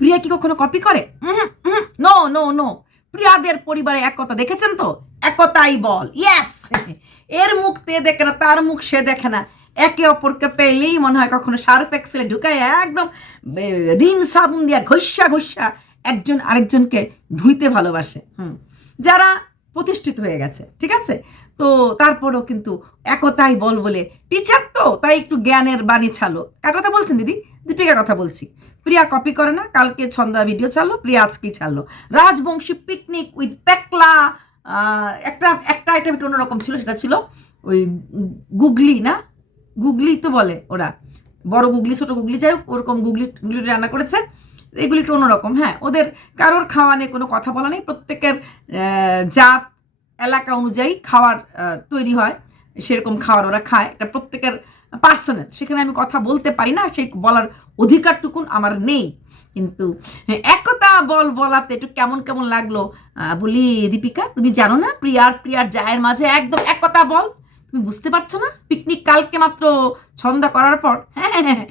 প্রিয়া কি কখনো কপি করে? নো নো নো প্রিয়াদের পরিবারে একতা দেখেছেন তো? একতাই বল। ইয়াস এর মুখ তে দেখে না, তার মুখ সে দেখে না। একে অপরকে পেলেই মনে হয় কখনো সার্ফ এক্সেলে ঢুকায় একদম রিন সাবুন দিয়া ঘষা ঘষা একজন আরেকজনকে ধুইতে ভালোবাসে। হুম। যারা প্রতিষ্ঠিত হয়ে গেছে, ঠিক আছে? তো তারপরও কিন্তু একতাই বল বলে টিচার তো, তাই একটু জ্ঞানের বাণী ছালো। কার কথা বলছেন দিদি? দীপিকার কথা বলছি। প্রিয়া কপি করে না, কালকে ছন্দা ভিডিও ছাড়লো, প্রিয়া আজকেই ছাড়লো। রাজবংশী পিকনিক উইথ পেকলা একটা একটা আইটেম একটু অন্যরকম ছিল, সেটা ছিল ওই গুগলি না? গুগলি তো বলে ওরা। বড় গুগলি, ছোট গুগলি, যাই হোক, ওরকম গুগলি গুগলি রান্না করেছে। এগুলি একটু অন্যরকম হ্যাঁ ওদের কারোর খাওয়া নিয়ে কোনো কথা বলা নেই, প্রত্যেকের জাত, এলাকা অনুযায়ী খাওয়ার তৈরি হয়, সেরকম খাওয়ার ওরা খায়। এটা প্রত্যেকের পার্সোনাল সেখানে আমি কথা বলতে পারি না, সেই বলার অধিকারটুকুন আমার নেই। কিন্তু হ্যাঁ, একতা বল বলাতে একটু কেমন কেমন লাগল? বলি দীপিকা তুমি জানো না প্রিয়ার প্রিয়ার জায়ের মাঝে একদম একতা বল? তুমি বুঝতে পারছ না? পিকনিক কালকে মাত্র ছন্দা করার পর হ্যাঁ হ্যাঁ, হ্যাঁ,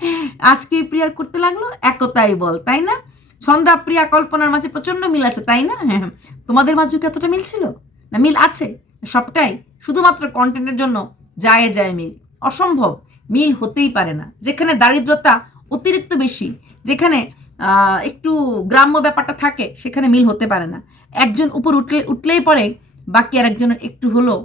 আজকে প্রিয়ার করতে লাগল একতাই বল তাই না? ছন্দা প্রিয়া কল্পনার মাঝে প্রচণ্ড মিল আছে তাই না? হ্যাঁ। তোমাদের মাঝেও কি এতটা মিল ছিল? না মিল আছে সবটাই শুধুমাত্র কন্টেন্টের জন্য যায় যায় মিল। অসম্ভব মিল হতেই পারে না। যেখানে দারিদ্রতা অতিরিক্ত বেশি যেখানে একটু গ্রাম্য ব্যাপারটা থাকে সেখানে মিল হতে পারে না। একজন উপর উঠলে উঠলেই পরে বাকি আর একজনের একটু হলো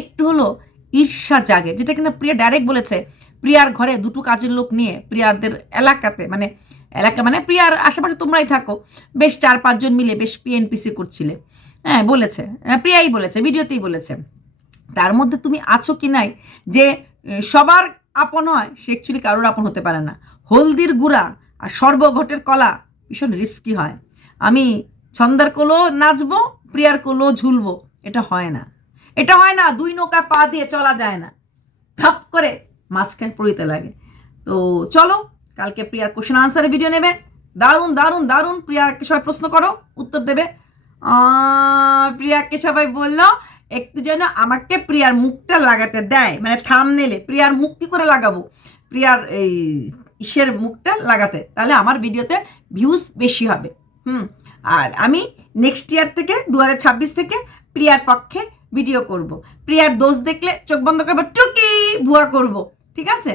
একটু হলো ঈর্ষা জাগে। যেটা কিনা প্রিয়া ডাইরেক্ট বলেছে প্রিয়ার ঘরে দুটো কাজের লোক নিয়ে প্রিয়াদের এলাকাতে মানে এলাকা মানে প্রিয়ার আশেপাশে তোমরাই থাকো বেশ চার পাঁচজন মিলে বেশ পিএনপিসি করছিলে। হ্যাঁ বলেছে হ্যাঁ, প্রিয়াই বলেছে ভিডিওতেই বলেছে। তার মধ্যে তুমি আছো কি নাই? যে সবার আপন হয় সে অ্যাকচুয়ালি কারোর আপন হতে পারে না। হলদির গুড়া আর সর্বঘটের কলা ভীষণ রিস্কি হয়। আমি ছন্দার কোলো নাচবো, প্রিয়ার কোলো ঝুলবো, এটা হয় না। এটা হয় না, দুই নৌকা পা দিয়ে চলা যায় না। থাপ করে মাঝখানে পড়িতে লাগে। তো চলো, কালকে প্রিয়ার কোশ্চেন আনসারের ভিডিও নেবে। দারুণ দারুণ দারুণ। প্রিয়াকে সবাই প্রশ্ন করো, উত্তর দেবে। প্রিয়াকে সবাই বলল, একটু যেন আমাকে প্রিয়ার মুখটা লাগাতে দেয়। মানে থাম নেলে প্রিয়ার মুখ কি করে লাগাবো? প্রিয়ার এই ইসের মুখটা লাগাতে? তাহলে আমার ভিডিওতে ভিউজ বেশি হবে। হুম, আর আমি নেক্সট ইয়ার থেকে দু হাজার ছাব্বিশ থেকে প্রিয়ার পক্ষে ভিডিও করব। প্রিয়ার দোষ দেখলে চোখ বন্ধ করব, টুকি, ভুয়া করব, ঠিক আছে?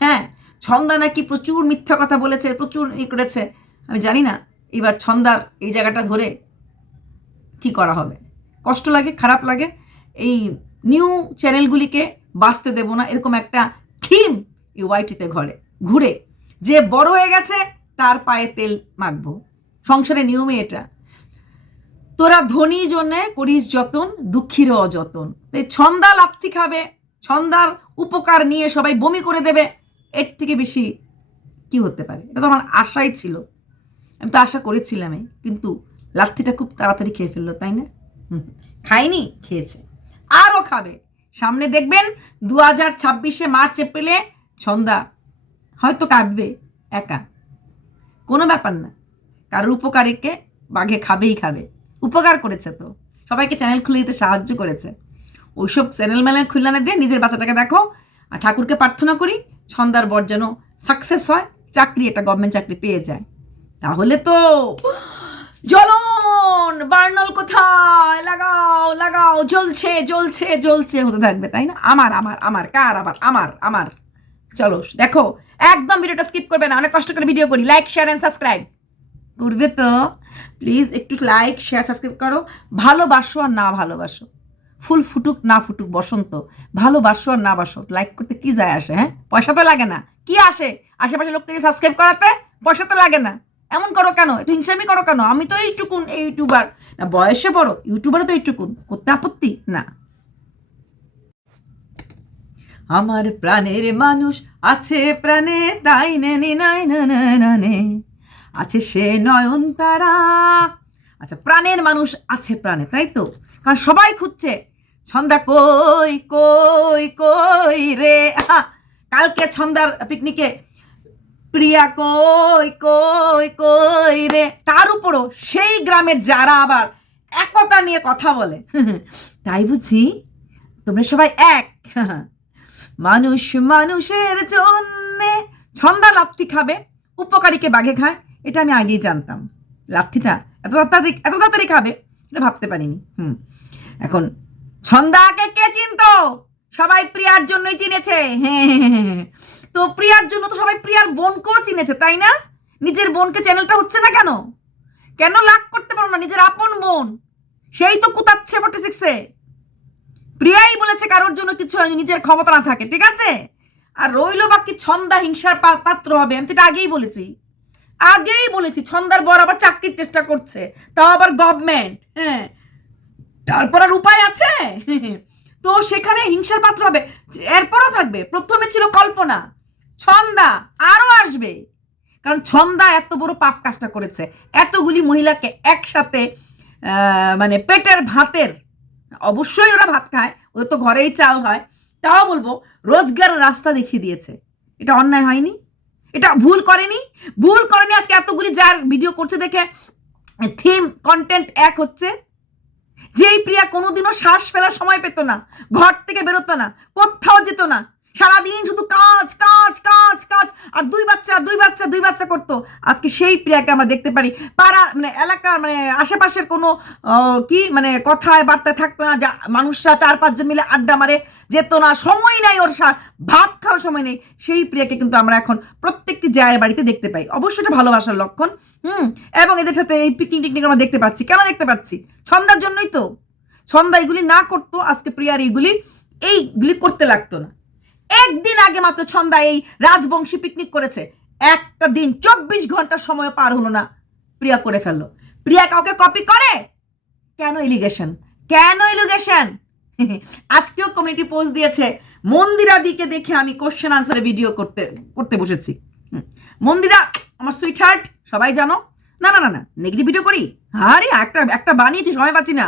হ্যাঁ ছন্দা নাকি প্রচুর মিথ্যা কথা বলেছে, প্রচুর ই করেছে, আমি জানি না। এবার ছন্দার এই জায়গাটা ধরে কি করা হবে? কষ্ট লাগে, খারাপ লাগে। এই নিউ চ্যানেলগুলিকে বাঁচতে দেব না, এরকম একটা থিম এই ওয়াইটিতে ঘরে, ঘুরে, যে বড় হয়ে গেছে, তার পায়ে তেল মাখবো। সংসারের নিয়মে এটা। তোরা ধনী জন্যে করিস যতন, দুঃখীরও অযতন। তাই ছন্দা লাথি খাবে, ছন্দার উপকার নিয়ে সবাই বমি করে দেবে, এর থেকে বেশি কি হতে পারে? এটা তো আমার আশাই ছিল। আমি তো আশা করেছিলামই কিন্তু লাথিটা খুব তাড়াতাড়ি খেয়ে ফেলল, তাই না? খায়নি, খেয়েছে। আরও খাবে। সামনে দেখবেন, দু হাজার ছাব্বিশে মার্চ, এপ্রিলে ছন্দা হয়তো কাঁদবে, একা। কোনো ব্যাপার না। কারোর উপকারীকে বাঘে খাবেই খাবে। উপকার করেছে তো। সবাইকে চ্যানেল খুলে দিতে সাহায্য করেছে। ওইসব চ্যানেল ম্যানেল খুলে দিয়ে নিজের বাচ্চাটাকে দেখো আর ঠাকুরকে প্রার্থনা করি ছন্দার বর যেন সাকসেস হয়, চাকরি এটা গভর্নমেন্ট চাকরি পেয়ে যায়। তাহলে তো জ্বলন! বার্নল কোথায়? লাগাও লাগাও, জ্বলছে জ্বলছে জ্বলছে হতে থাকবে, তাই না? আমার আমার আমার, কার আবার? আমার আমার। চলো, দেখো, একদম ভিডিওটা স্কিপ করবে না, অনেক কষ্ট করে ভিডিও করি। লাইক শেয়ার অ্যান্ড সাবস্ক্রাইব করবে তো? প্লিজ একটু লাইক শেয়ার সাবস্ক্রাইব করো। ভালোবাসো আর না ভালোবাসো। ফুল ফুটুক, না ফুটুক, বসন্ত। ভালোবাসো আর না বাসো। লাইক করতে কি যায় আসে হ্যাঁ? পয়সা তো লাগে না। কি আসে? আশেপাশে লোককে দিয়ে সাবস্ক্রাইব করাতে পয়সা তো লাগে না। এমন করো কেন? একটু হিংসামি করো কেন? আমি তো এইটুকুন, এই ইউটিউবার না, বয়সে বড় ইউটিউবারও তো এইটুকুন। করতে আপত্তি? না। আমার প্রাণের মানুষ আছে প্রাণে, তাই নে নে নাই না না না, নে আছে সে নয়ন তারা। আচ্ছা প্রাণের মানুষ আছে প্রাণে, তাই তো? কারণ সবাই খুঁজছে, ছন্দা কই কই কই রে? কালকে ছন্দার পিকনিকে, প্রিয়া কই কই কই রে? তার উপরও সেই গ্রামের যারা আবার একতা নিয়ে কথা বলে। তাই বুঝি? তোমরা সবাই এক। মানুষ মানুষের জন্যে। ছন্দা লাপ্তি খাবে, উপকারীকে বাঘে খায়, এটা আমি আগেই জানতাম। লাঠিটা এত তাড়াতাড়ি এত তাড়াতাড়ি খাবে, এটা ভাবতে পারিনি। হুম, এখন ছন্দাকে কে চিনতো? সবাই প্রিয়ার জন্যই চিনেছে। হ্যাঁ তো প্রিয়ার জন্য তো সবাই প্রিয়ার বোনকেও চিনেছে, তাই না? নিজের বোনকে চ্যানেলটা হচ্ছে না কেন? কেন লাভ করতে পারো না? নিজের আপন বোন। সেই তো কুতাচ্ছে ফোর্টি সিক্সে প্রিয়াই বলেছে কারোর জন্য কিছু হয়নি, নিজের ক্ষমতা না থাকে, ঠিক আছে? আর রইল বাকি ছন্দা হিংসার পাত্র হবে, আমি সেটা আগেই বলেছি। আগেই বলেছি, ছন্দার বর আবার চাকরির চেষ্টা করছে, তাও আবার গভর্নমেন্ট হ্যাঁ? তারপর আর উপায় আছে? তো সেখানে হিংসার পাত্র হবে, এরপরও থাকবে, প্রথমে ছিল কল্পনা, ছন্দা আরও আসবে। কারণ ছন্দা এত বড় পাপ কাজটা করেছে, এতগুলি মহিলাকে একসাথে মানে পেটের ভাতের অবশ্যই ওরা ভাত খায়, ওদের তো ঘরেই চাল হয়। তাও বলব, রোজগার রাস্তা দেখিয়ে দিয়েছে। এটা অন্যায় হয়নি। এটা ভুল করেনি। ভুল করেনি আজকে এতগুলি যার ভিডিও করছে দেখে থিম কন্টেন্ট এক হচ্ছে, যেই প্রিয়া কোনোদিনও শ্বাস ফেলার সময় পেত না, ঘর থেকে বেরোতো না, কোথাও যেত না। সারাদিন শুধু কাজ কাজ কাজ কাজ। আর দুই বাচ্চা দুই বাচ্চা দুই বাচ্চা করতো। আজকে সেই প্রিয়াকে আমরা দেখতে পারি। পাড়া মানে এলাকার মানে আশেপাশের কোনো কি মানে কথায়, বার্তায় থাকতো না। যা, মানুষরা চার, পাঁচজন মিলে আড্ডা মারে। যেত না, সময় নাই ওর ভাত খাওয়ার সময় নেই। সেই প্রিয়াকে কিন্তু আমরা এখন প্রত্যেকটি জায়ের বাড়িতে দেখতে পাই। অবশ্যই এটা ভালোবাসার লক্ষণ। হুম? এবং এদের সাথে এই পিকনিক টিকনিক আমরা দেখতে পাচ্ছি। কেন দেখতে পাচ্ছি? ছন্দার জন্যই তো। ছন্দা এগুলি না করতো। আজকে প্রিয়ার এইগুলি এইগুলি করতে লাগতো না। একদিন আগে মাত্র ছন্দা এই রাজবংশী পিকনিক করেছে। একটা দিন চব্বিশ ঘণ্টা সময় পার হলো না প্রিয়া করে ফেলল। প্রিয়া কাউকে কপি করে? কেন এলিগেশন কেন এলিগেশন আজকেও কমিউনিটি পোস্ট দিয়েছে, মন্দিরাদিকে দেখে আমি কোশ্চেন আনসারে ভিডিও করতে করতে বসেছি। মন্দিরা, আমার সুইট হার্ট সবাই জানো? না না না না নেগেটিভ ভিডিও করি? আরে, একটা একটা বানিয়েছি, সময় পাচ্ছি না।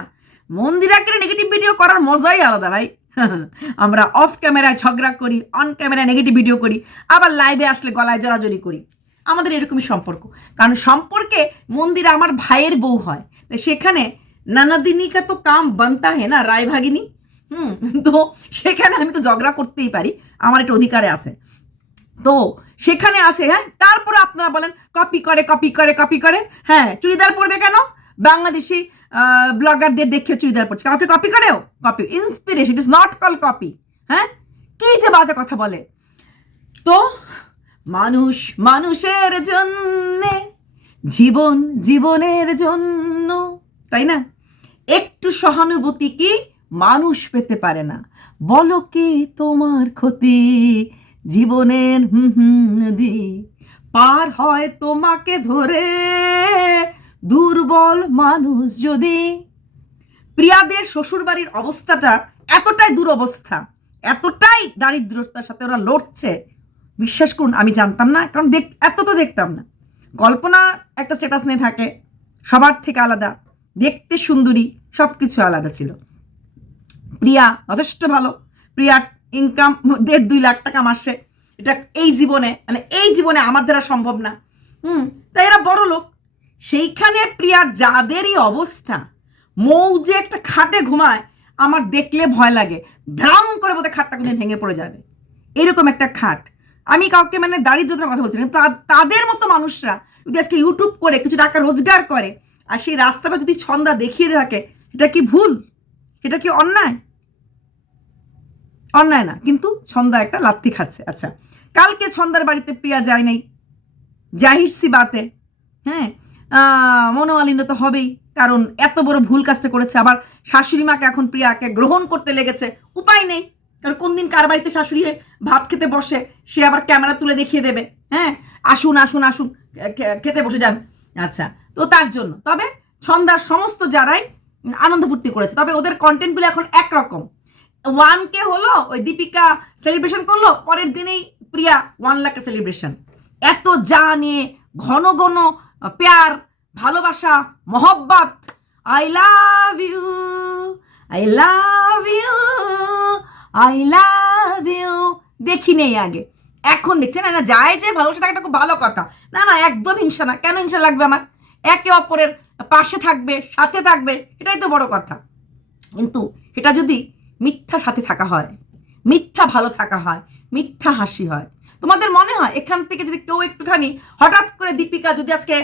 মন্দিরা মন্দিরাকে নেগেটিভ ভিডিও করার মজাই আলাদা, ভাই। আমরা অফ ক্যামেরায় ঝগড়া করি অন ক্যামেরায় নেগেটিভ ভিডিও করি, আবার লাইভে আসলে গলায় জড়াজড়ি করি। আমাদের এরকমই সম্পর্ক। কারণ সম্পর্কে মন্দিরা আমার ভাইয়ের বউ হয়। সেখানে নানাদিনীকা তো কাম বানতা হে না, রায় ভাগিনী? হুম, তো সেখানে আমি তো ঝগড়া করতেই পারি। আমার একটা অধিকারে আছে। তো সেখানে আছে হ্যাঁ তারপরে আপনারা বলেন কপি করে কপি করে কপি করে হ্যাঁ চুড়িদার পরবে কেন? বাংলাদেশি ব্লগারদের দেখে চুড়িদার পড়ছে। কাউকে কপি করেও? Copy inspiration it is not call copy হ্যাঁ? কি যে বাজে কথা বলে? তো মানুষ, মানুষের জন্যে, জীবন জীবনের জন্য, তাই না? একটু সহানুভূতি কি মানুষ পেতে পারে না। বলো কি তোমার ক্ষতি? জীবনের হুম হুম নদী পার হয় তোমাকে ধরে দুর্বল মানুষ যদি। প্রিয়াদের শ্বশুরবাড়ির অবস্থাটা এতটাই দুরবস্থা, এতটাই দারিদ্রতার সাথে ওরা লড়ছে, বিশ্বাস করুন, আমি জানতাম না, কারণ দেখ, এত তো দেখতাম না। কল্পনা একটা স্ট্যাটাস নিয়ে থাকে, সবার থেকে আলাদা, দেখতে সুন্দরী সব কিছু আলাদা ছিল। প্রিয়া যথেষ্ট ভালো, প্রিয়ার ইনকাম দেড় দুই লাখ টাকা মাসে, এটা এই জীবনে মানে এই জীবনে আমার দ্বারা সম্ভব না। হুম, তাই এরা বড় লোক সেইখানে প্রিয়ার যাদেরই অবস্থা, মৌ যে একটা খাটে ঘুমায়, আমার দেখলে ভয় লাগে। ভ্রাম করে বোধহয় খাটটা কোনদিন ভেঙে পড়ে যাবে। এরকম একটা খাট। আমি কাউকে মানে দারিদ্রতার কথা বলছি তাদের মতো মানুষরা যদি আজকে ইউটিউব করে, কিছু টাকা রোজগার করে, আর সেই রাস্তাটা যদি ছন্দা দেখিয়ে থাকে, এটা কি ভুল? এটা কি অন্যায়? অন্যায় না, কিন্তু ছন্দা একটা লাত্তি খাচ্ছে। আচ্ছা কালকে ছন্দার বাড়িতে প্রিয়া যায় নাই। জাহির সি বাতে হ্যাঁ? মনোমালিন্য তো হবেই। কারণ এত বড় ভুল কাজটা করেছে। আবার শাশুড়ি মাকে এখন প্রিয়াকে গ্রহণ করতে লেগেছে। উপায় নেই। কারণ কোন দিন কার বাড়িতে শাশুড়ি ভাত খেতে বসে, সে আবার ক্যামেরা তুলে দেখিয়ে দেবে। হ্যাঁ আসুন আসুন আসুন খেতে বসে যান। আচ্ছা তো তার জন্য। তবে ছন্দার সমস্ত যারাই আনন্দ ফুর্তি করেছে। তবে ওদের কন্টেন্টগুলো এখন একরকম। ওয়ান কে হলো, ওই দীপিকা সেলিব্রেশন করল, পরের দিনেই প্রিয়া ওয়ান লাখের সেলিব্রেশন এত যা নিয়ে ঘন ঘন প্যার, ভালোবাসা, মহব্বত। I love you I love you I love you দেখি নেই আগে। এখন দেখছেন না না, যায় যে ভালোবাসা থাকাটা খুব ভালো কথা। না না, একদম হিংসা না। কেন হিংসা লাগবে আমার? একে অপরের পাশে থাকবে, সাথে থাকবে, এটাই তো বড় কথা। কিন্তু এটা যদি মিথ্যা সাথে থাকা হয়, মিথ্যা ভালো থাকা হয়, মিথ্যা হাসি হয় তোমাদের মনে হয় এখান থেকে যদি কেউ একটুখানি হঠাৎ করে দীপিকা যদি আজকে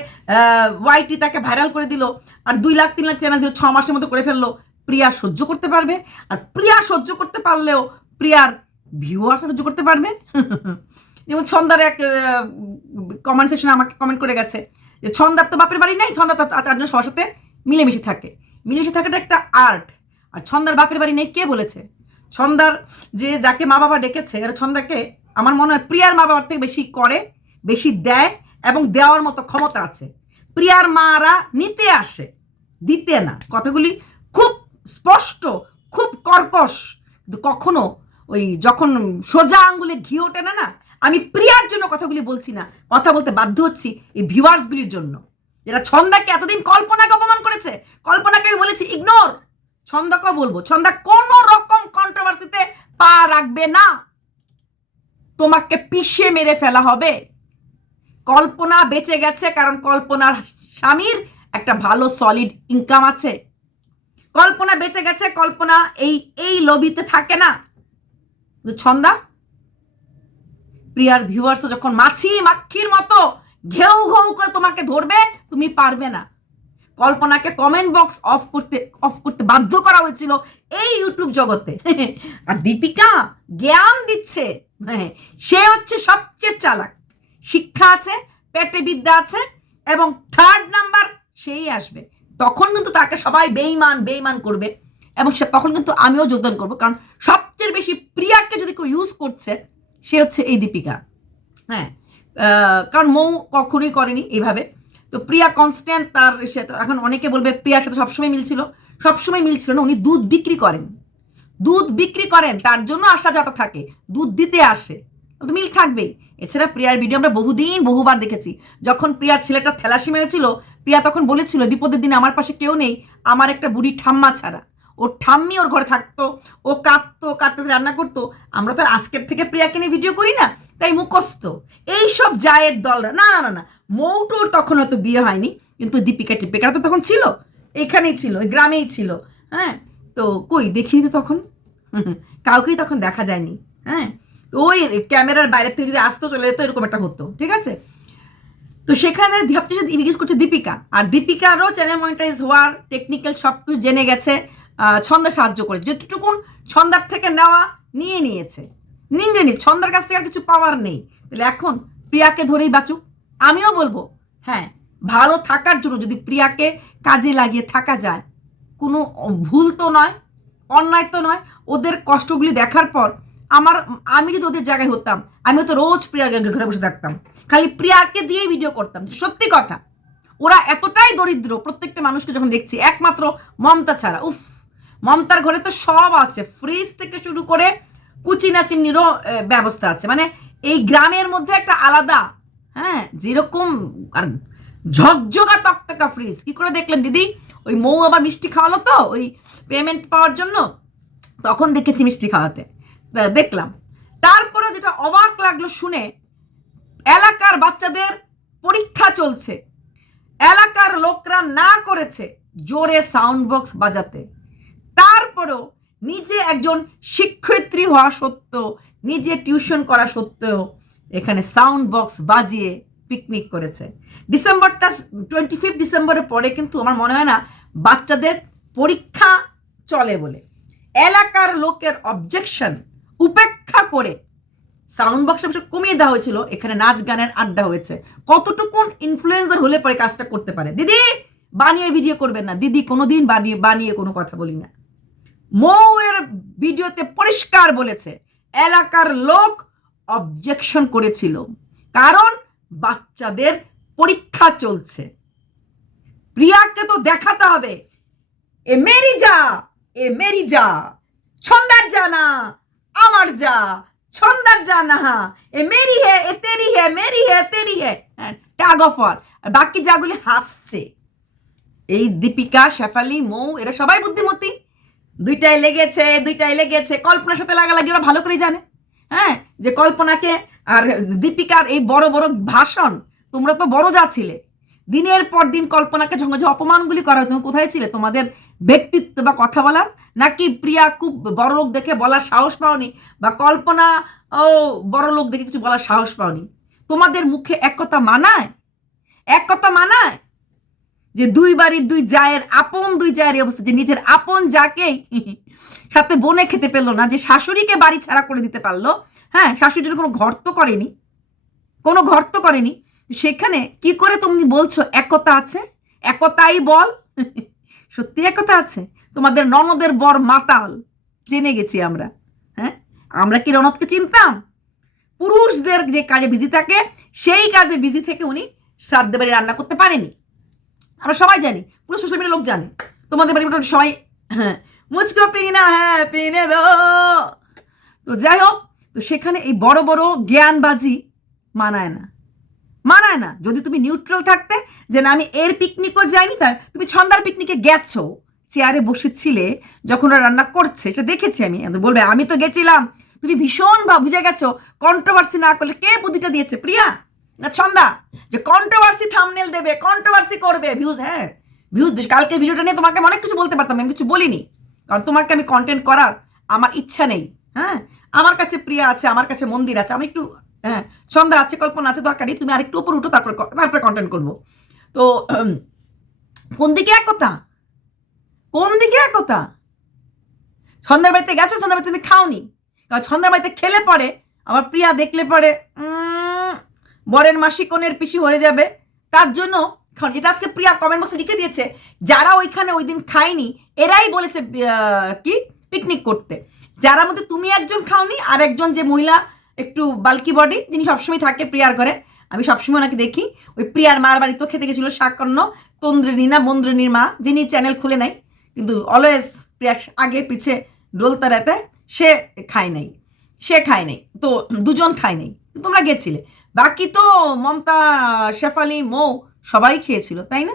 ওয়াইটি তাকে ভাইরাল করে দিল আর দুই লাখ, তিন লাখ চ্যানেল দিল ছ মাসের মতো করে ফেলল, প্রিয়া সহ্য করতে পারবে? আর প্রিয়া সহ্য করতে পারলেও প্রিয়ার ভিউয়ার সহ্য করতে পারবে? যেমন ছন্দার এক কমেন্ট সেকশনে আমাকে কমেন্ট করে গেছে যে ছন্দার তো বাপের বাড়ি নেই, ছন্দার তো চারজন সবার সাথে মিলেমিশে থাকে। মিলেমিশে থাকাটা একটা আর্ট আর ছন্দার বাপের বাড়ি নেই কে বলেছে? ছন্দার যে যাকে মা বাবা ডেকেছে, এরা ছন্দাকে আমার মনে হয় প্রিয়ার মা বাবার থেকে বেশি করে, বেশি দেয় এবং দেওয়ার মতো ক্ষমতা আছে। প্রিয়ার মারা নিতে আসে, দিতে না। কথাগুলি খুব স্পষ্ট, খুব কর্কশ। কখনো ওই যখন সোজা আঙ্গুলে ঘি ওঠে না না আমি প্রিয়ার জন্য কথাগুলি বলছি না। কথা বলতে বাধ্য হচ্ছি এই ভিউয়ার্সগুলির জন্য। যারা ছন্দাকে এতদিন কল্পনাকে অপমান করেছে, কল্পনাকে আমি বলেছি, ইগনোর! ছন্দাকে বলব। ছন্দা কোনো রকম কন্ট্রোভার্সিতে পা রাখবে না। তোমাকে পিষে মেরে ফেলা হবে। কল্পনা বেঁচে গেছে, কারণ কল্পনার স্বামীর একটা ভালো সলিড ইনকাম আছে। কল্পনা বেঁচে গেছে, কল্পনা এই এই লবিতে থাকে না। ছন্দা, প্রিয়ার ভিউয়ার্স যখন মাছি মাখির মতো ঘেউ ঘেউ করে তোমাকে ধরবে, তুমি পারবে না। কল্পনাকে কমেন্ট বক্স অফ করতে অফ করতে বাধ্য করা হয়েছিল এই ইউটিউব জগতে। আর দীপিকা জ্ঞান দিচ্ছে। হ্যাঁ সে হচ্ছে সবচেয়ে চালাক। শিক্ষা আছে, পেটে বিদ্যা আছে এবং থার্ড নাম্বার সেই আসবে। তখন কিন্তু তাকে সবাই বেইমান বেইমান করবে এবং সে তখন কিন্তু আমিও যোগদান করব। কারণ সবচেয়ে বেশি প্রিয়াকে যদি কেউ ইউজ করছে, সে হচ্ছে এই দীপিকা। হ্যাঁ কারণ মৌ কখনোই করেনি এইভাবে তো প্রিয়া কনস্ট্যান্ট তার সে এখন অনেকে বলবে প্রিয়ার সাথে সবসময় মিলছিল। সবসময় মিলছিল না, উনি দুধ বিক্রি করেন। দুধ বিক্রি করেন, তার জন্য আসা যাওয়াটা থাকে, দুধ দিতে আসে। মিল থাকবেই। এছাড়া প্রিয়ার ভিডিও আমরা বহুদিন, বহুবার দেখেছি। যখন প্রিয়ার ছেলেটা থেলাসিমা হয়েছিল, প্রিয়া তখন বলেছিল, বিপদের দিনে আমার পাশে কেউ নেই, আমার একটা বুড়ি ঠাম্মা ছাড়া। ওর ঠাম্মি ওর ঘরে থাকতো, ও কাঁদতো, কাঁদতে রান্না করতো। আমরা তো আজকের থেকে প্রিয়াকে নিয়ে ভিডিও করি না, তাই মুখস্থ। এইসব জায়ের দলরা, না না না না, মৌটোর তখন হয়তো বিয়ে হয়নি, কিন্তু দীপিকা টিপিকারা তো তখন ছিল, এখানেই ছিল গ্রামেই ছিল হ্যাঁ? তো কই দেখিনি তো তখন। কাউকেই তখন দেখা যায়নি হ্যাঁ? ওই ক্যামেরার বাইরে থেকে যদি আসতো, চলে যেত, এরকম একটা হতো, ঠিক আছে? তো সেখানে ভাবছি যে জিজ্ঞেস করছে দীপিকা, আর দীপিকারও চ্যানেল মনিটাইজ হওয়ার টেকনিক্যাল সব কিছু জেনে গেছে ছন্দা সাহায্য করেছে যেটুকুন ছন্দার থেকে নেওয়া, নিয়ে নিয়েছে। নিংড়ে নি ছন্দার কাছ থেকে আর কিছু পাওয়ার নেই। তাহলে এখন প্রিয়াকে ধরেই বাঁচুক। আমিও বলব হ্যাঁ ভালো থাকার জন্য যদি প্রিয়াকে কাজে লাগিয়ে থাকা যায় কোনো ভুল তো নয়, অন্যায় তো নয়। ওদের কষ্টগুলি দেখার পর আমার, আমি যদি ওদের জায়গায় হতাম, আমি হয়তো রোজ প্রিয়ার ঘরে বসে থাকতাম। খালি প্রিয়াকে দিয়েই ভিডিও করতাম, সত্যি কথা। ওরা এতটাই দরিদ্র, প্রত্যেকটা মানুষকে যখন দেখছি, একমাত্র মমতা ছাড়া। উফ, মমতার ঘরে তো সব আছে। ফ্রিজ থেকে শুরু করে কুচিনা চিমনিরও ব্যবস্থা আছে। মানে এই গ্রামের মধ্যে একটা আলাদা হ্যাঁ যেরকম আর ঝকঝকা তকতকা ফ্রিজ কি করে দেখলেন দিদি? ওই মৌ আবার মিষ্টি খাওয়ালো তো, ওই পেমেন্ট পাওয়ার জন্য? তখন দেখেছি মিষ্টি খাওয়াতে। দেখলাম। তারপরে যেটা অবাক লাগল শুনে, এলাকার বাচ্চাদের পরীক্ষা চলছে। এলাকার লোকরা না করেছে জোরে সাউন্ড বক্স বাজাতে। তারপরেও নিজে একজন শিক্ষয়িত্রী হওয়া সত্ত্বেও, নিজে টিউশন করা সত্ত্বেও এখানে সাউন্ড বক্স বাজিয়ে পিকনিক করেছে। ডিসেম্বরটা টোয়েন্টি ফিফথ ডিসেম্বরের পরে কিন্তু আমার মনে হয় না বাচ্চাদের পরীক্ষা চলে বলে। এলাকার লোকের অবজেকশন উপেক্ষা করে সাউন্ড বক্স অবশ্য কমিয়ে দেওয়া হয়েছিল, এখানে নাচ গানের আড্ডা হয়েছে। কতটুকুন ইনফ্লুয়েন্সার হলে পরে কাজটা করতে পারে? দিদি, বানিয়ে ভিডিও করবেন না। দিদি কোনোদিন বানিয়ে বানিয়ে কোনো কথা বলি না। মৌয়ের ভিডিওতে পরিষ্কার বলেছে, এলাকার লোক অবজেকশন করেছিল। কারণ বাচ্চাদের পরীক্ষা চলছে। প্রিয়াকে তো দেখাতে হবে। এ মেরি যা, এ মেরি যা, ছন্দার জানা আমার যা, ছন্দার জানা এ মেরি হে, এ তেরি হে, মেরি হে তেরি হে ট্যাগ আর বাকি যাগুলি হাসছে। এই দীপিকা, শেফালি, মৌ, এরা সবাই বুদ্ধিমতী। দুইটাই লেগেছে দুইটাই লেগেছে। কল্পনার সাথে লাগালাগি, ওরা ভালো করে জানে। হ্যাঁ যে কল্পনাকে আর দীপিকার এই বড় বড় ভাষণ তোমরা তো বড় যা ছিলে। দিনের পর দিন কল্পনাকে যখন যে অপমানগুলি করার জন্য কোথায় ছিলে? তোমাদের ব্যক্তিত্ব বা কথা বলার? নাকি প্রিয়া খুব বড় লোক দেখে বলার সাহস পাওনি? বা কল্পনা, ও, বড় লোক দেখে কিছু বলার সাহস পাওনি? তোমাদের মুখে এক কথা মানায়? এক কথা মানায়? যে দুই বাড়ির দুই জায়ের আপন দুই জায়ের অবস্থা, যে নিজের আপন যাকেই সাথে বনে খেতে পেল না, যে শাশুড়িকে বাড়ি ছাড়া করে দিতে পারল হ্যাঁ শাশুড়ির কোনো ঘর তো করেনি। কোনো ঘর তো করেনি। সেখানে কি করে তুমি বলছো, একতা আছে? একতাই বল। সত্যি একতা আছে? তোমাদের ননদের বর মাতাল, জেনে গেছি আমরা। হ্যাঁ? আমরা কি রনদকে চিনতাম? পুরুষদের যে কাজে বিজি থাকে, সেই কাজে বিজি থেকে উনি শ্রাদ্ধ বাড়ি রান্না করতে পারেনি। আমরা সবাই জানি, পুরো সোশ্যাল মিডিয়ার লোক জানে। তোমাদের বাড়ি মোটামুটি সবাই হ্যাঁ মুচকো পিনা হ্যাঁ পিনে দো তো যাই হোক, তো সেখানে এই বড় বড় জ্ঞানবাজি মানায় না। মানায় না। যদি তুমি নিউট্রাল থাকতে, যে না, আমি এর পিকনিকও যাইনি, তার তুমি ছন্দার পিকনিকে গেছো চেয়ারে বসেছিলে, যখন ওরা রান্না করছে সেটা দেখেছি আমি বলবে, আমি তো গেছিলাম। তুমি ভীষণ বা বুঝে গেছো কন্ট্রোভার্সি না করলে কে বুদ্ধিটা দিয়েছে? প্রিয়া? না, ছন্দা? যে কন্ট্রোভার্সি থামনেল দেবে কন্ট্রোভার্সি করবে ভিউজ হ্যাঁ ভিউজ কালকে ভিডিওটা নিয়ে তোমাকে অনেক কিছু বলতে পারতাম, আমি কিছু বলিনি। কারণ তোমাকে আমি কন্টেন্ট করার আমার ইচ্ছা নেই হ্যাঁ? আমার কাছে প্রিয়া আছে, আমার কাছে মন্দির আছে, আমি একটু হ্যাঁ ছন্দা আছে, কল্পনা আছে, দরকার নেই, তুমি আরেকটু উপর উঠো, তারপরে তারপরে কন্টেন্ট করব। তো কোন দিকে একতা কোন দিকে একতা সন্ধ্যার বাড়িতে গেছো সন্ধ্যার বাড়িতে তুমি খাওনি। কারণ সন্ধ্যার বাড়িতে খেলে পরে আমার প্রিয়া দেখলে পরে বরের মাসি কোণের পিসি হয়ে যাবে। তার জন্য যেটা আজকে প্রিয়া কমেন্ট বক্সে লিখে দিয়েছে, যারা ওইখানে ওই দিন খায়নি, এরাই বলেছে কি? পিকনিক করতে। যারা মধ্যে তুমি একজন খাওনি আর একজন যে মহিলা একটু বাল্কি বডি যিনি সবসময় থাকে প্রিয়ার ঘরে। আমি সবসময় ওনাকে দেখি। ওই প্রিয়ার মার বাড়ি তো খেতে গেছিল শাকন্ন তন্দ্রিনী না বন্দ্রিনীর মা, যিনি চ্যানেল খুলে নাই। কিন্তু অলওয়েজ প্রিয়ার আগে পিছে ডোলতা রেতে সে খায় নাই। সে খায় নাই। তো দুজন খায় নাই। তোমরা গেছিলে। বাকি তো মমতা, শেফালি, মৌ সবাই খেয়েছিল, তাই না?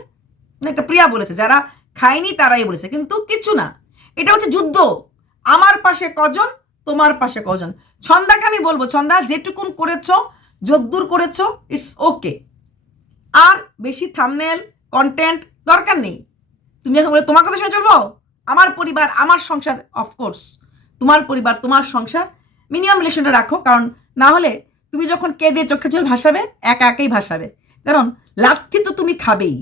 একটা প্রিয়া বলেছে, যারা খায়নি তারাই বলেছে। কিন্তু কিছু না। এটা হচ্ছে যুদ্ধ। আমার পাশে কজন, তোমার পাশে কজন। ছন্দাকে আমি বলব, ছন্দা যেটুকুন করেছ, যদ্দূর করেছ ইটস ওকে আর বেশি থামনেল কন্টেন্ট দরকার নেই। তুমি এখন বলে, তোমার কথা শুনে চলবো? আমার পরিবার, আমার সংসার অফকোর্স তোমার পরিবার, তোমার সংসার মিনিমাম রিলেশনটা রাখো, কারণ না হলে তুমি যখন কে দিয়ে চোখের জল ভাসাবে, একা একাই ভাসাবে। কারণ লাথি তো তুমি খাবেই।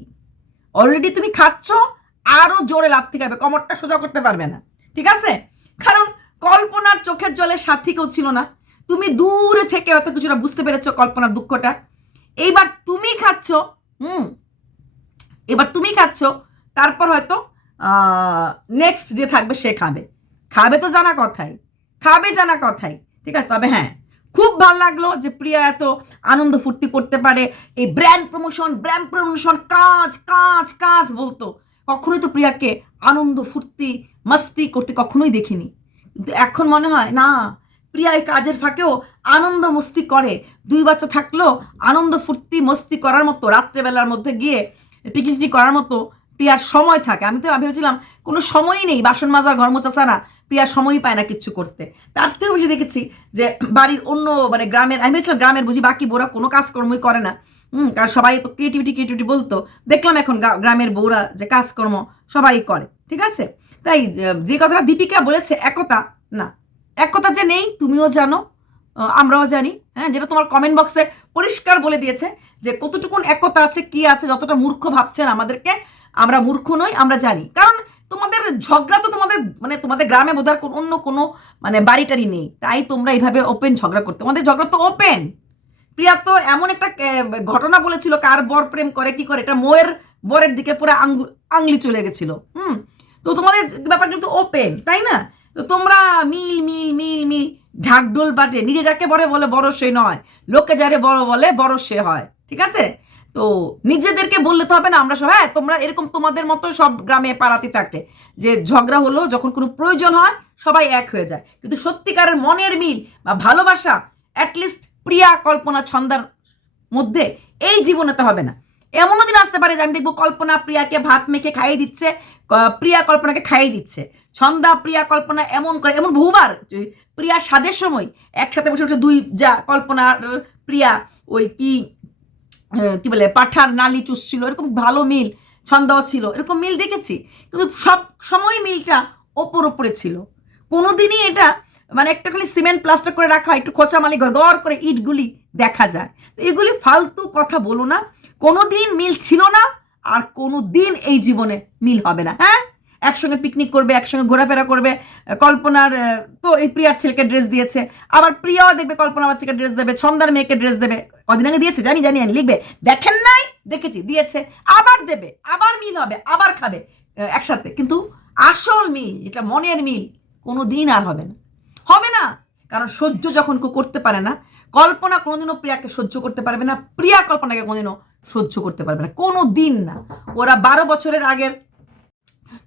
অলরেডি তুমি খাচ্ছ আরও জোরে লাথি খাবে, কমরটা সোজা করতে পারবে না। ঠিক আছে? কারণ কল্পনার চোখের জলের সাথী কেউ ছিল না। তুমি দূরে থেকে হয়তো কিছুটা বুঝতে পেরেছ কল্পনার দুঃখটা। এইবার তুমি খাচ্ছ, হুম, এবার তুমি খাচ্ছ, তারপর হয়তো নেক্সট যে থাকবে সে খাবে। খাবে তো জানা কথাই, খাবে জানা কথাই, ঠিক আছে? তবে হ্যাঁ খুব ভালো লাগল যে প্রিয়া এত আনন্দ ফুর্তি করতে পারে। এই ব্র্যান্ড প্রমোশন ব্র্যান্ড প্রমোশন কাজ কাজ কাজ বলতো। কখনোই তো প্রিয়াকে আনন্দ, ফুর্তি, মস্তি করতে কখনোই দেখিনি। এখন মনে হয়, না, প্রিয়া এই কাজের ফাঁকেও আনন্দ মস্তি করে। দুই বাচ্চা থাকলেও আনন্দ, ফুর্তি, মস্তি করার মতো, রাত্রেবেলার মধ্যে গিয়ে পিকনিক করার মতো প্রিয়ার সময় থাকে। আমি তো ভেবেছিলাম কোনো সময়ই নেই বাসন মাজার, ঘর মোচা ছাড়া প্রিয়া সময়ই পায় না কিচ্ছু করতে। তার থেকেও বেশি দেখেছি যে বাড়ির অন্য মানে গ্রামের, আমি ভেবেছিলাম গ্রামের বুঝি বাকি বোরা কোনো কাজকর্মই করে না। হুম, কারণ সবাই তো ক্রিয়েটিভিটি ক্রিয়েটিভিটি বলতো। দেখলাম এখন গ্রামের বউরা যে কাজকর্ম সবাই করে, ঠিক আছে? তাই যে- কথাটা দীপিকা বলেছে, একতা, না। একতা যে নেই, তুমিও জানো আমরাও জানি হ্যাঁ যেটা তোমার কমেন্ট বক্সে পরিষ্কার বলে দিয়েছে যে কতটুকুন একতা আছে, কি আছে, যতটা মূর্খ ভাবছেন আমাদেরকে, আমরা মূর্খ নই, আমরা জানি। কারণ তোমাদের ঝগড়া তো তোমাদের মানে তোমাদের গ্রামে বোধহয় কোন- অন্য কোনো মানে বাড়িটারি নেই। তাই তোমরা এইভাবে ওপেন ঝগড়া করতে। তোমাদের ঝগড়া তো ওপেন প্রিয়া তো এমন একটা ঘটনা বলেছিল, কার বর প্রেম করে, কি করে, এটা মোয়ের বরের দিকে পুরো আঙ্গু- আংলি চলে গেছিল। হুম। তো তোমাদের ব্যাপার কিন্তু ওপেন তাই না? তো তোমরা মিল মিল মিল মিল ঢাকঢোল বাটে নিজে যাকে বড় বলে বড় সে নয়, লোকে যারে বড় বলে বড় সে হয়, ঠিক আছে? তো নিজেদেরকে বললে তো হবে না, আমরা সব হ্যাঁ তোমরা এরকম তোমাদের মতো সব গ্রামে পাড়াতে থাকে, যে ঝগড়া হলো, যখন কোনো প্রয়োজন হয়, সবাই এক হয়ে যায়। কিন্তু সত্যিকারের মনের মিল বা ভালোবাসা অ্যাটলিস্ট প্রিয়া, কল্পনা, ছন্দার মধ্যে এই জীবনে তো হবে না। এমনও দিন আসতে পারে যে আমি দেখব কল্পনা প্রিয়াকে ভাত মেখে খাইয়ে দিচ্ছে প্রিয়া কল্পনাকে খাইয়ে দিচ্ছে। ছন্দা প্রিয়া কল্পনা এমন করে, এমন বহুবার প্রিয়া স্বাদের সময় একসাথে বসে বসে দুই যা কল্পনা আর প্রিয়া ওই কি কি বলে, পাঠার নালি চুষছিল, এরকম ভালো মিল, ছন্দাও ছিল, এরকম মিল দেখেছি। কিন্তু সব সময় মিলটা ওপর ওপরে ছিল। কোনোদিনই এটা মানে একটা খালি সিমেন্ট প্লাস্টার করে রাখা হয়, একটু খোঁচামালি গড় গড় করে ইটগুলি দেখা যায়। তো এগুলি ফালতু কথা বলো না কোনো দিন মিল ছিল না আর কোনো দিন এই জীবনে মিল হবে না হ্যাঁ? একসঙ্গে পিকনিক করবে, একসঙ্গে ঘোরাফেরা করবে, কল্পনার তো এই প্রিয়ার ছেলেকে ড্রেস দিয়েছে, আবার প্রিয়াও দেখবে কল্পনা বাচ্চাকে ড্রেস দেবে, ছন্দার মেয়েকে ড্রেস দেবে, কদিন আগে দিয়েছে, জানি জানি আমি লিখবে, দেখেন নাই? দেখেছি, দিয়েছে, আবার দেবে, আবার মিল হবে, আবার খাবে একসাথে, কিন্তু আসল মিল, যেটা মনের মিল কোনো দিন আর হবে না। হবে না, কারণ সহ্য যখন কেউ করতে পারে না, কল্পনা কোনোদিনও প্রিয়াকে সহ্য করতে পারবে না, প্রিয়া কল্পনাকে কোনোদিনও সহ্য করতে পারবে না। কোনো দিন না। ওরা বারো বছরের আগের।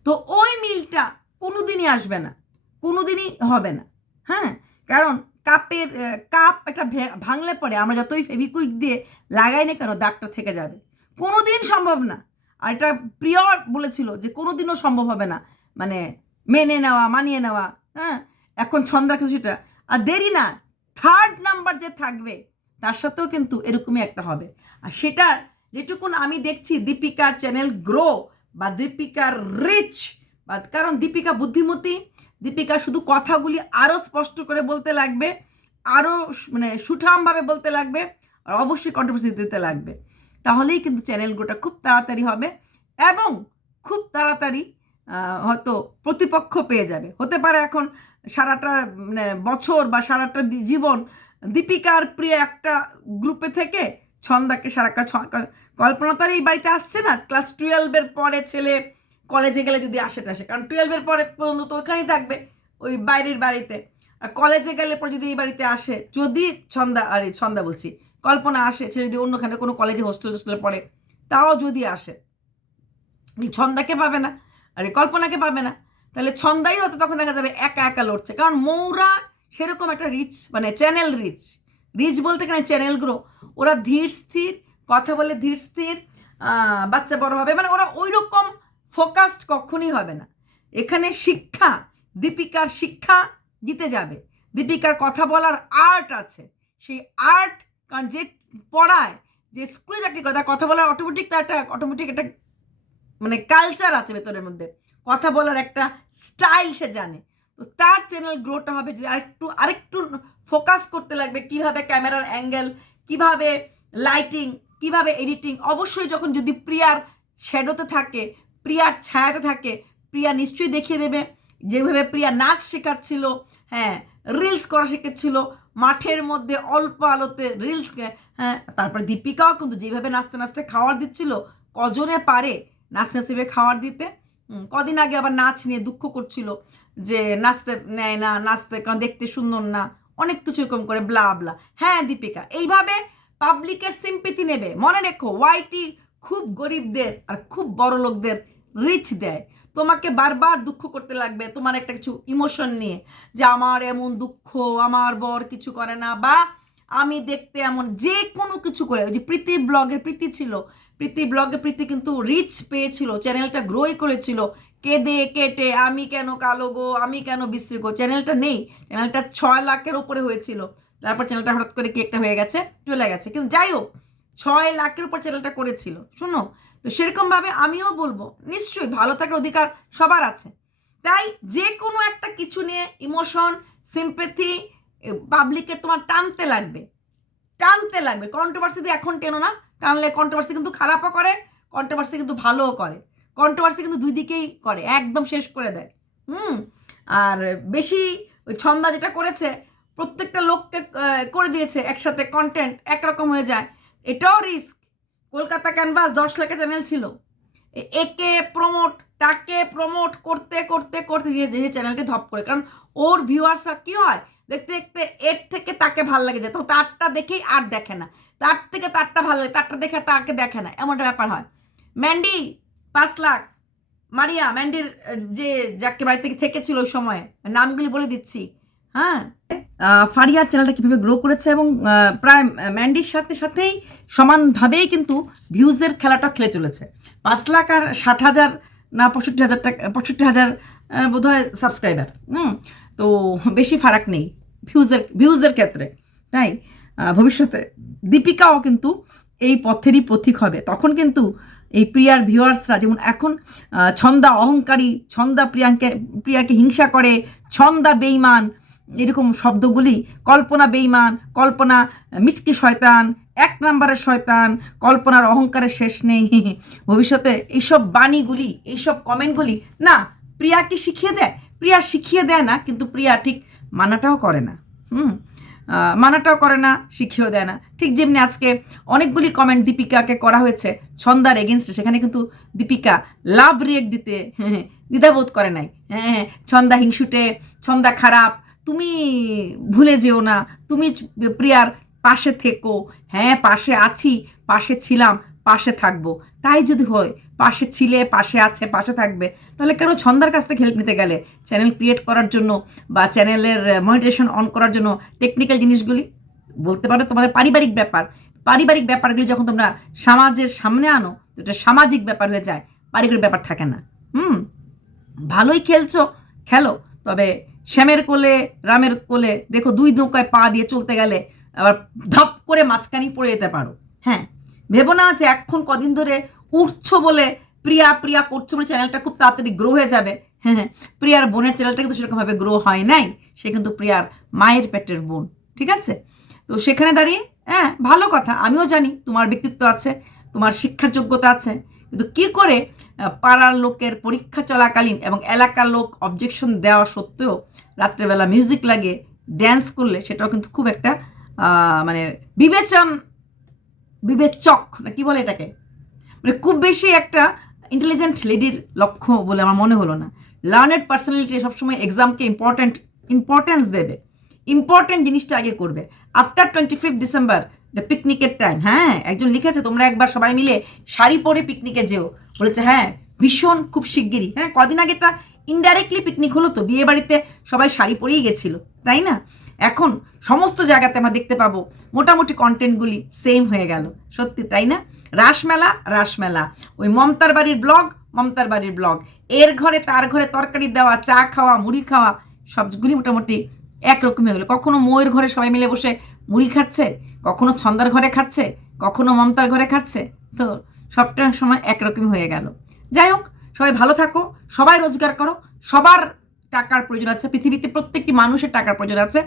তো ওই মিলটা কোনো দিনই আসবে না। কোনো দিনই হবে না। হ্যাঁ? কারণ কাপের কাপ একটা ভাঙলে পরে আমরা যতই ফেভিকুইক দিয়ে লাগাই না কেন, দাগটা থেকে যাবে। কোনো দিন সম্ভব না। আর এটা প্রিয় বলেছিল যে কোনো দিনও সম্ভব হবে না। মানে মেনে নেওয়া, মানিয়ে নেওয়া। হ্যাঁ? এখন ছন্দা কিছুটা আর দেরি না। থার্ড নাম্বার যে থাকবে, তার সাথেও কিন্তু এরকমই একটা হবে। আর সেটার যেটুকুন আমি দেখছি দীপিকার চ্যানেল গ্রো বা দীপিকার রিচ বা কারণ দীপিকা বুদ্ধিমতী, দীপিকা শুধু কথাগুলি আরও স্পষ্ট করে বলতে লাগবে আরও মানে সুঠামভাবে বলতে লাগবে, আর অবশ্যই কন্ট্রোভার্সি দিতে লাগবে। তাহলেই কিন্তু চ্যানেল গ্রোটা খুব তাড়াতাড়ি হবে এবং খুব তাড়াতাড়ি হয়তো প্রতিপক্ষ পেয়ে যাবে। হতে পারে এখন সারাটা মানে বছর বা সারাটা জীবন দীপিকার প্রিয় একটা গ্রুপে থেকে ছন্দাকে সারা কা- কল্পনা তো আর এই বাড়িতে আসছে না? ক্লাস টুয়েলভের পরে ছেলে কলেজে গেলে যদি আসে টাসে কারণ টুয়েলভের পরে পর্যন্ত তো ওখানেই থাকবে, ওই বাইরের বাড়িতে। আর কলেজে গেলে পর যদি এই বাড়িতে আসে, যদি ছন্দা, আরে ছন্দা বলছি, কল্পনা আসে, ছেলে যদি অন্যখানে কোনো কলেজে হোস্টেল হোস্টেলে পড়ে, তাও যদি আসে ছন্দাকে পাবে না। আরে কল্পনাকে পাবে না। তাহলে ছন্দাই হয়তো তখন দেখা যাবে একা একা লড়ছে। কারণ মৌরা সেরকম একটা রিচ মানে চ্যানেল রিচ রিচ বলতে এখানে চ্যানেল গ্রো। ওরা ধীর স্থির, কথা বলে ধীর স্থির বাচ্চা বড় হবে মানে ওরা ওই রকম ফোকাসড কখনই হবে না। এখানে শিক্ষা, দীপিকার শিক্ষা জিতে যাবে। দীপিকার কথা বলার আর্ট আছে। সেই আর্ট কারণ যে পড়ায়, যে স্কুলে চাকরি করে, তার কথা বলার অটোমেটিক তার একটা অটোমেটিক একটা মানে কালচার আছে ভেতরের মধ্যে। কথা বলার একটা স্টাইল সে জানে। তো তার চ্যানেল গ্রোটা হবে যে আরেকটু আরেকটু ফোকাস করতে লাগবে কীভাবে ক্যামেরার অ্যাঙ্গেল, কীভাবে লাইটিং, কীভাবে এডিটিং। অবশ্যই যখন যদি প্রিয়ার শ্যাডোতে থাকে, প্রিয়ার ছায়াতে থাকে, প্রিয়া নিশ্চয়ই দেখিয়ে দেবে। যেভাবে প্রিয়া নাচ শেখাচ্ছিল হ্যাঁ রিলস করা শেখাচ্ছিল, মাঠের মধ্যে অল্প আলোতে রিলস হ্যাঁ তারপরে দীপিকাও কিন্তু যেভাবে নাচতে নাচতে খাবার দিচ্ছিল, কজনে পারে নাচতে নাচতে খাবার দিতে। কদিন আগে আবার নাচ নিয়ে দুঃখ করছিল যে নাচতে নেয় না, নাচতে কারণ দেখতে সুন্দর না। অনেক কিছু এরকম করে ব্লা ব্লা হ্যাঁ দীপিকা, এইভাবে পাবলিকের সিম্পিতি নেবে। মনে রেখো ওয়াইটি খুব গরিবদের আর খুব বড় লোকদের রিচ দেয়। তোমাকে বারবার দুঃখ করতে লাগবে তোমার একটা কিছু ইমোশন নিয়ে, যে আমার এমন দুঃখ, আমার বর কিছু করে না, বা আমি দেখতে এমন যে কোনো কিছু করে, ওই যে প্রীতি ব্লগে প্রীতি ছিল, প্রীতি ব্লগে প্রীতি কিন্তু রিচ পেয়েছিল চ্যানেলটা গ্রোই করেছিল কেঁদে কেটে, আমি কেন কালো গো, আমি কেন বিশ্রী গো? চ্যানেলটা নেই। চ্যানেলটা ছয় লাখের ওপরে হয়েছিল। তারপর চ্যানেলটা হঠাৎ করে কি একটা হয়ে গেছে, চলে গেছে। কিন্তু যাই হোক, ছয় লাখের উপর চ্যানেলটা করেছিল, শোনো? তো সেরকমভাবে আমিও বলব, নিশ্চয়ই ভালো থাকার অধিকার সবার আছে। তাই যে কোনো একটা কিছু নিয়ে ইমোশন সিম্পেথি পাবলিকের তোমার টানতে লাগবে। টানতে লাগবে। কন্ট্রোভার্সি এখন টেনো না। টানলে কন্ট্রোভার্সি কিন্তু খারাপও করে কন্ট্রোভার্সি কিন্তু ভালোও করে। কন্ট্রোভার্সি কিন্তু দুই দিকেই করে, একদম শেষ করে দেয়। হুম? আর বেশি ছন্দা যেটা করেছে, প্রত্যেকটা লোককে করে দিয়েছে একসাথে কন্টেন্ট একরকম হয়ে যায়। এটাও রিস্ক কলকাতা ক্যানভাস দশ লাখের চ্যানেল ছিল। একে প্রমোট তাকে প্রমোট করতে করতে করতে গিয়ে যে চ্যানেলটি ধপ করে। কারণ ওর ভিউয়ার্সরা কি হয়? দেখতে দেখতে এর থেকে তাকে ভালো লাগে যেত তারটা দেখেই আর দেখে না। তার থেকে তারটা ভালো লাগে, তারটা দেখে তাকে দেখে না। এমন একটা ব্যাপার হয়। ম্যান্ডি পাঁচ লাখ। মারিয়া, ম্যান্ডির যে যাকে বাড়ি থেকে থেকেছিল ওই সময়, নামগুলি বলে দিচ্ছি। হ্যাঁ? ফারিয়ার চ্যানেলটা কীভাবে গ্রো করেছে এবং প্রায় ম্যান্ডির সাথে সাথেই সমানভাবেই কিন্তু ভিউজের খেলাটা খেলে চলেছে। পাঁচ লাখ আর ষাট হাজার না পঁয়ষট্টি হাজার টাকা, পঁয়ষট্টি হাজার বোধ হয় সাবস্ক্রাইবার হুম? তো বেশি ফারাক নেই ভিউজের ভিউজের ক্ষেত্রে, তাই? ভবিষ্যতে দীপিকাও কিন্তু এই পথেরই পথিক হবে। তখন কিন্তু এই প্রিয়ার ভিউয়ার্সরা যেমন এখন ছন্দা অহংকারী, ছন্দা প্রিয়াকে প্রিয়াকে হিংসা করে, ছন্দা বেইমান এরকম শব্দগুলি, কল্পনা বেইমান কল্পনা মিচকি শয়তান, এক নম্বরের শয়তান, কল্পনার অহংকারের শেষ নেই। ভবিষ্যতে এইসব বাণীগুলি, এইসব কমেন্টগুলি, না, প্রিয়াকে শিখিয়ে দেয়। প্রিয়া শিখিয়ে দেয় না, কিন্তু প্রিয়া ঠিক মানাটাও করে না। হুম। মানাটাও করে না শিখিয়েও দেয় না। ঠিক যেমনি আজকে অনেকগুলি কমেন্ট দীপিকাকে করা হয়েছে ছন্দার এগেনস্টে সেখানে কিন্তু দীপিকা লাভ রিয়েক্ট দিতে হ্যাঁ, দ্বিধাবোধ করে নাই। হ্যাঁ ছন্দা হিংসুটে ছন্দা খারাপ তুমি ভুলে যেও না তুমি প্রিয়ার পাশে থেকো। হ্যাঁ পাশে আছি পাশে ছিলাম পাশে থাকব। তাই যদি হয়, পাশে ছিলে, পাশে আছে, পাশে থাকবে, তাহলে কেন ছন্দার কাছ থেকে হেল্প নিতে গেলে? চ্যানেল ক্রিয়েট করার জন্য বা চ্যানেলের মনিটেশন অন করার জন্য টেকনিক্যাল জিনিসগুলি? বলতে পারো তোমাদের পারিবারিক ব্যাপার। পারিবারিক ব্যাপারগুলি যখন তোমরা সমাজের সামনে আনো এটা সামাজিক ব্যাপার হয়ে যায়। পারিবারিক ব্যাপার থাকে না। হুম? ভালোই খেলছো, খেলো। তবে শ্যামের কোলে, রামের কোলে দেখো দুই নৌকায় পা দিয়ে চলতে গেলে আবার ধপ করে মাঝখানি পড়ে যেতে পারো। হ্যাঁ? ভেবো না যে এখন কদিন ধরে উঠছো বলে প্রিয়া প্রিয়া করছ বলে চ্যানেলটা খুব তাড়াতাড়ি গ্রো হয়ে যাবে। হ্যাঁ হ্যাঁ প্রিয়ার বোনের চ্যানেলটা কিন্তু সেরকমভাবে গ্রো হয় নাই। সে কিন্তু প্রিয়ার মায়ের পেটের বোন, ঠিক আছে? তো সেখানে দাঁড়িয়ে হ্যাঁ ভালো কথা, আমিও জানি তোমার ব্যক্তিত্ব আছে, তোমার শিক্ষার যোগ্যতা আছে, কিন্তু কি করে পাড়ার লোকের পরীক্ষা চলাকালীন এবং এলাকার লোক অবজেকশন দেওয়া সত্ত্বেও রাত্রেবেলা মিউজিক লাগে ড্যান্স করলে সেটাও কিন্তু খুব একটা মানে বিবেচন বিবেচক, না কি বলে এটাকে? মানে খুব বেশি একটা ইন্টেলিজেন্ট লেডির লক্ষ্য বলে আমার মনে হলো না। লার্নেড পার্সোনালিটি সবসময় এক্সামকে ইম্পর্ট্যান্ট ইম্পর্টেন্স দেবে। ইম্পর্টেন্ট জিনিসটা আগে করবে। আফটার টোয়েন্টি ফিফথ ডিসেম্বর পিকনিকের টাইম হ্যাঁ? একজন লিখেছে, তোমরা একবার সবাই মিলে শাড়ি পরে পিকনিকে যেও। বলেছে হ্যাঁ ভীষণ খুব শিগগিরই। হ্যাঁ কদিন আগে একটা ইনডাইরেক্টলি পিকনিক হলো তো বিয়ে বাড়িতে সবাই শাড়ি পরেই গেছিল, তাই না? এখন সমস্ত জায়গাতে আমরা দেখতে পাবো মোটামুটি কন্টেন্টগুলি সেম হয়ে গেল। সত্যি, তাই না? রাসমেলা রাসমেলা। ওই মমতার বাড়ির ব্লগ মমতার বাড়ির ব্লগ এর ঘরে, তার ঘরে তরকারি দেওয়া, চা খাওয়া, মুড়ি খাওয়া, সবগুলি মোটামুটি একরকমই হলো। কখনো ময়ের ঘরে সবাই মিলে বসে মুড়ি খাচ্ছে, কখনো ছন্দার ঘরে খাচ্ছে, কখনো মমতার ঘরে খাচ্ছে। তো সবটার সময় একরকমই হয়ে গেল। যাই হোক, সবাই ভালো থাকো, সবাই রোজগার করো, সবার টাকার প্রয়োজন আছে। পৃথিবীতে প্রত্যেকটি মানুষের টাকার প্রয়োজন আছে।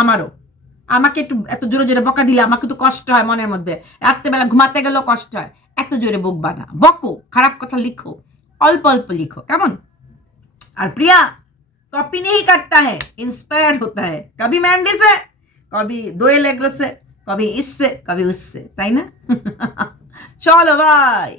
আমারও আমাকে একটু এত জোরে জোরে বকা দিলে আমাকে তো কষ্ট হয় মনের মধ্যে রাত্রেবেলা ঘুমাতে গেলেও কষ্ট হয় এত জোরে বকবা না বকো খারাপ কথা লিখো অল্প অল্প লিখো কেমন और प्रिया कॉपी नहीं करता है इंस्पायर्ड होता है कभी मैंडी से कभी दो एलेग्रो से कभी इससे कभी उससे ताई ना चलो बाय